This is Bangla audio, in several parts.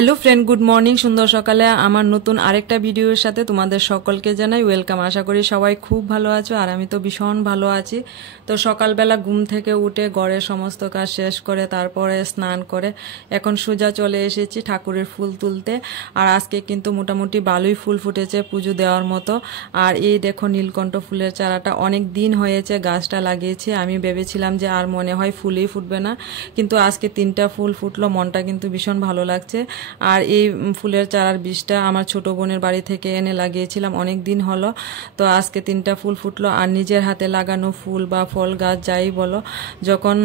Hello friend, good morning. সুন্দর সকালে আমার নতুন আরেকটা ভিডিওর সাথে তোমাদের সকলকে জানাই ওয়েলকাম। আশা করি সবাই খুব ভালো আছো, আর আমি তো ভীষণ ভালো আছি। তো সকালবেলা ঘুম থেকে উঠে ঘরের সমস্ত কাজ শেষ করে তারপরে স্নান করে এখন সোজা চলে এসেছি ঠাকুরের ফুল তুলতে। আর আজকে কিন্তু মোটামুটি ভালোই ফুল ফুটেছে পুজো দেওয়ার মতো। আর এই দেখো নীলকণ্ঠ ফুলের চারাটা অনেক দিন হয়েছে গাছটা লাগিয়েছি। আমি ভেবেছিলাম যে আর মনে হয় ফুলই ফুটবে না, কিন্তু আজকে 3টা ফুল ফুটলো, মনটা কিন্তু ভীষণ ভালো লাগছে। আর এই ফুলের চারার বীজটা আমার ছোট বোনের বাড়ি থেকে এনে লাগিয়েছিলাম, অনেক দিন হলো। তো আজকে 3টা ফুল ফুটলো। আর নিজের হাতে লাগানো ফুল বা ফল গাছ যাই বলো, যখন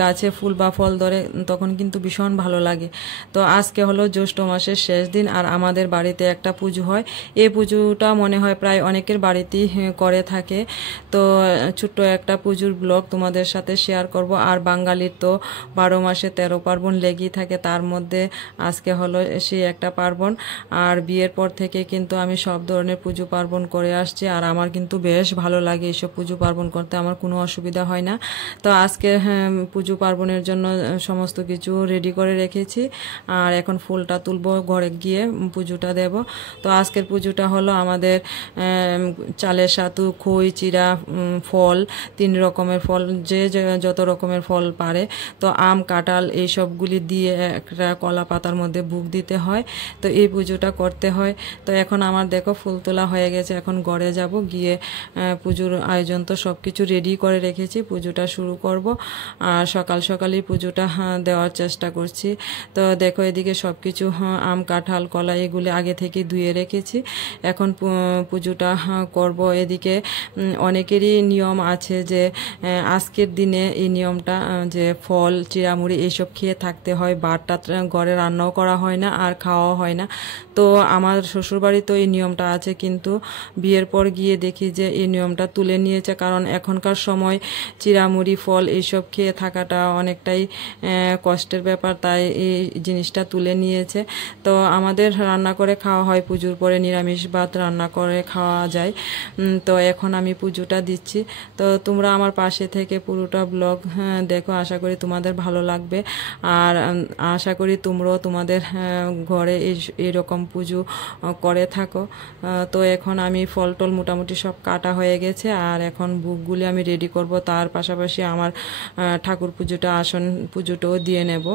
গাছে ফুল বা ফল ধরে তখন কিন্তু ভীষণ ভালো লাগে। তো আজকে হলো জ্যৈষ্ঠ মাসের শেষ দিন, আর আমাদের বাড়িতে একটা পুজো হয়। এই পুজোটা মনে হয় প্রায় অনেকের বাড়িতেই করে থাকে। তো ছোট্ট একটা পুজোর ব্লগ তোমাদের সাথে শেয়ার করব। আর বাঙালির তো 12 মাসে 13 পার্বণ লেগেই থাকে, তার মধ্যে আজকে হলো সেই একটা পার্বণ। আর বিয়ের পর থেকে কিন্তু আমি সব ধরনের পুজো পার্বণ করে আসছি, আর আমার কিন্তু বেশ ভালো লাগে এইসব পুজো পার্বণ করতে, আমার কোনো অসুবিধা হয় না। তো আজকে পুজো পার্বণের জন্য সমস্ত কিছু রেডি করে রেখেছি, আর এখন ফুলটা তুলবো, ঘরে গিয়ে পুজোটা দেব। তো আজকের পুজোটা হলো আমাদের চালের সাতু, খই, চিড়া, ফল, 3 রকমের ফল, যে যত রকমের ফল পারে, তো আম, কাঁঠাল এইসবগুলি দিয়ে একটা কলা পাতার মধ্যে ভোগ দিতে হয়। তো এই পুজোটা করতে হয়। তো এখন আমার দেখো ফুল তোলা হয়ে গেছে, এখন ঘরে যাব, গিয়ে পুজোর আয়োজন তো সব কিছু রেডি করে রেখেছি, পুজোটা শুরু করব। আর সকাল সকালই পুজোটা দেওয়ার চেষ্টা করছি। তো দেখো এদিকে সব কিছু আম, কাঁঠাল, কলা এগুলি আগে থেকে ধুয়ে রেখেছি, এখন পুজোটা করব। এদিকে অনেকেরই নিয়ম আছে যে আজকের দিনে এই নিয়মটা যে ফল, চিড়ামুড়ি এইসব খেয়ে থাকতে হয়, বারটা ঘরে রান্নাও করা হয় না আর খাওয়াও হয় না। তো আমার শ্বশুরবাড়িতেও এই নিয়মটা আছে, কিন্তু বিয়ের পর গিয়ে দেখি যে এই নিয়মটা তুলে নিয়েছে, কারণ এখনকার সময় চিড়ামুড়ি, ফল এইসব খেয়ে থাকাটা অনেকটাই কষ্টের ব্যাপার, তাই এই জিনিসটা তুলে নিয়েছে। তো আমাদের রান্না করে খাওয়া হয়, পুজোর পরে নিরামিষ ভাত রান্না করে খাওয়া যায়। তো এখন আমি পুজোটা দিচ্ছি। তো তোমরা আমার পাশে থেকে পুরোটা ব্লগ দেখো, আশা করি তোমাদের ভালো লাগবে। আর আশা করি তোমরাও তোমাদের ঘরে এইরকম পুজো করে থাকো। তো এখন আমি ফল টল মোটামুটি সব কাটা হয়ে গেছে, আর এখন ভোগগুলি আমি রেডি করব, তার পাশাপাশি আমার ঠাকুর পুজোটা, আসন পুজোটাও দিয়ে নেব।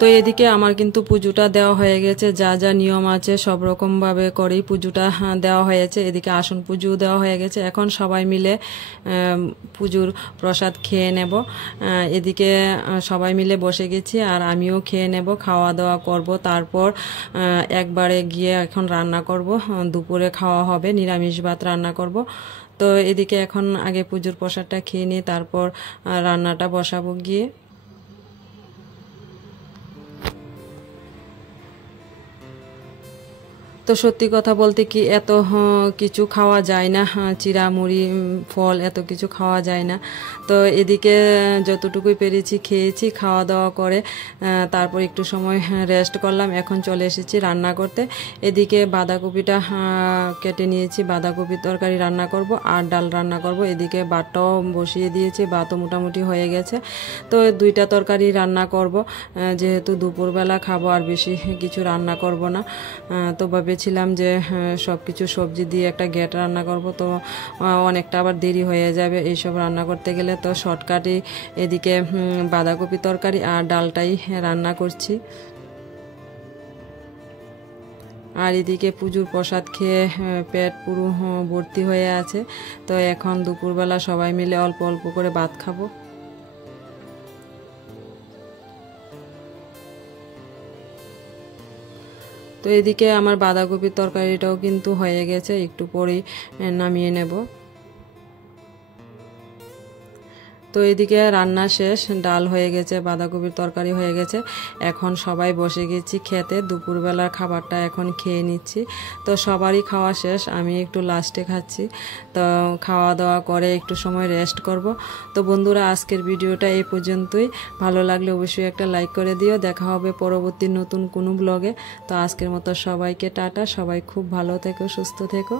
তো এদিকে আমার কিন্তু পুজোটা দেওয়া হয়ে গেছে, যা যা নিয়ম আছে সব রকমভাবে করেই পুজোটা দেওয়া হয়েছে। এদিকে আসন পুজো দেওয়া হয়ে গেছে, এখন সবাই মিলে পুজোর প্রসাদ খেয়ে নেব। এদিকে সবাই মিলে বসে গেছি আর আমিও খেয়ে নেব, খাওয়া দাওয়া করব, তারপর একবারে গিয়ে এখন রান্না করব, দুপুরে খাওয়া হবে, নিরামিষ ভাত রান্না করব। তো এদিকে এখন আগে পুজোর প্রসাদটা খেয়ে নিই, তারপর রান্নাটা বসাবো গিয়ে। তো সত্যি কথা বলতে কি এত কিছু খাওয়া যায় না, চিড়া মুড়ি ফল এত কিছু খাওয়া যায় না। তো এদিকে যতটুকুই পেরেছি খেয়েছি, খাওয়া দাওয়া করে তারপর একটু সময় রেস্ট করলাম। এখন চলে এসেছি রান্না করতে। এদিকে বাঁধাকপিটা কেটে নিয়েছি, বাঁধাকপির তরকারি রান্না করব আর ডাল রান্না করব। এদিকে ভাতটাও বসিয়ে দিয়েছি, ভাতও মোটামুটি হয়ে গেছে। তো দুইটা তরকারি রান্না করব, যেহেতু দুপুরবেলা খাবো আর বেশি কিছু রান্না করব না। তো ভেবেছিলাম যে সব কিছু সবজি দিয়ে একটা ঘ্যাট রান্না করব, তো অনেকটা আবার দেরি হয়ে যাবে এইসব রান্না করতে গেলে। তো শর্টকাটে এদিকে বাঁধাকপি তরকারি আর ডালটাই রান্না করছি। আর এদিকে পুজোর প্রসাদ খেয়ে পেট পুরো ভর্তি হয়ে আছে। তো এখন দুপুরবেলা সবাই মিলে অল্প অল্প করে ভাত খাবো। তো এদিকে আমার বাঁধাকপির তরকারিটাও কিন্তু হয়ে গেছে, একটু পরেই নামিয়ে নেব। তো এদিকে রান্না শেষ, ডাল হয়ে গেছে, বাঁধাকপির তরকারি হয়ে গেছে। এখন সবাই বসে গেছি খেতে, দুপুরবেলার খাবারটা এখন খেয়ে নিচ্ছি। তো সবারই খাওয়া শেষ, আমি একটু লাস্টে খাচ্ছি। তো খাওয়া দাওয়া করে একটু সময় রেস্ট করব। তো বন্ধুরা, আজকের ভিডিওটা এই পর্যন্তই। ভালো লাগলে অবশ্যই একটা লাইক করে দিও। দেখা হবে পরবর্তী নতুন কোনো ব্লগে। তো আজকের মতো সবাইকে টাটা, সবাই খুব ভালো থেকো, সুস্থ থেকো।